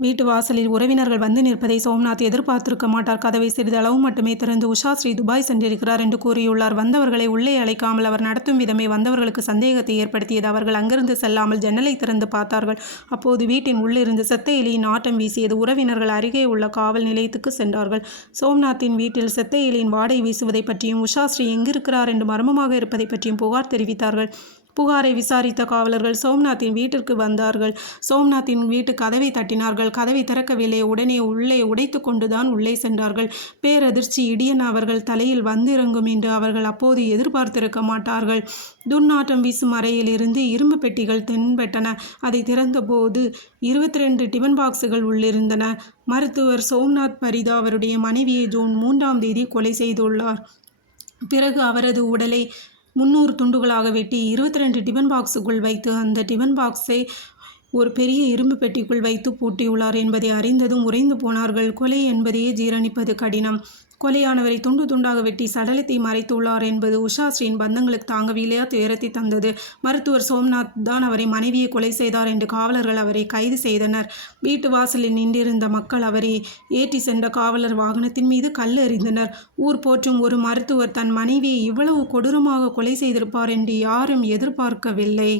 வீட்டு வாசலில் உறவினர்கள் வந்து நிற்பதை சோம்நாத் எதிர்பார்த்திருக்க மாட்டார். கதவை சிறிதளவு மட்டுமே திறந்து உஷாஸ்ரீ துபாய் சென்றிருக்கிறார் என்று கூறியுள்ளார். வந்தவர்களை உள்ளே அழைக்காமல் அவர் நடத்தும் விதமே வந்தவர்களுக்கு சந்தேகத்தை ஏற்படுத்தியது. அவர்கள் அங்கிருந்து செல்லாமல் ஜன்னலை திறந்து பார்த்தார்கள். அப்போது வீட்டின் உள்ளிருந்து செத்த எலியின் ஆட்டம் வீசியது. உறவினர்கள் அருகே உள்ள காவல் நிலையத்துக்கு சென்றார்கள். சோம்நாத்தின் வீட்டில் செத்த எலியின் வாடை வீசுவதை பற்றியும் உஷாஸ்ரீ எங்கிருக்கிறார் என்று மர்மமாக இருப்பதை பற்றியும் புகார் தெரிவித்தார்கள். புகாரை விசாரித்த காவலர்கள் சோம்நாத்தின் வீட்டிற்கு வந்தார்கள். சோம்நாத்தின் வீட்டு கதவை தட்டினார்கள். கதவை திறக்கவில்லை. உடனே உள்ளே உடைத்து கொண்டுதான் உள்ளே சென்றார்கள். பேரதிர்ச்சி. இடியன் அவர்கள் தலையில் வந்திறங்கும் என்று அவர்கள் அப்போது எதிர்பார்த்திருக்க மாட்டார்கள். துர்நாற்றம் வீசும் அறையில் இருந்து இரும்பு பெட்டிகள் தென்பட்டன. அதை திறந்தபோது 22 டிபன் பாக்ஸுகள் உள்ளிருந்தன. மருத்துவர் சோம்நாத் பரிதா அவருடைய மனைவியை ஜூன் 3ஆம் தேதி கொலை செய்துள்ளார். பிறகு அவரது உடலை 300 துண்டுகளாக வெட்டி 22 டிபன் பாக்ஸுக்குள் வைத்து அந்த டிபன் பாக்ஸை ஒரு பெரிய இரும்பு பெட்டிக்குள் வைத்து பூட்டியுள்ளார் என்பதை அறிந்ததும் உறைந்து போனார்கள். கொலை என்பதையே ஜீரணிப்பது கடினம். கொலையானவரை துண்டு துண்டாக வெட்டி சடலத்தை மறைத்துள்ளார் என்பது உஷாஸ்ரீயின் பந்தங்களுக்கு தாங்கவில்லையா துயரத்தை தந்தது. மருத்துவர் சோம்நாத் தான் அவரை மனைவியை கொலை செய்தார் என்று காவலர்கள் அவரை கைது செய்தனர். வீட்டு வாசலில் நின்றிருந்த மக்கள் அவரை ஏற்றி சென்ற காவலர் வாகனத்தின் மீது கல் எறிந்தனர். ஊர் போற்றும் ஒரு மருத்துவர் தன் மனைவியை இவ்வளவு கொடூரமாக கொலை செய்திருப்பார் என்று யாரும் எதிர்பார்க்கவில்லை.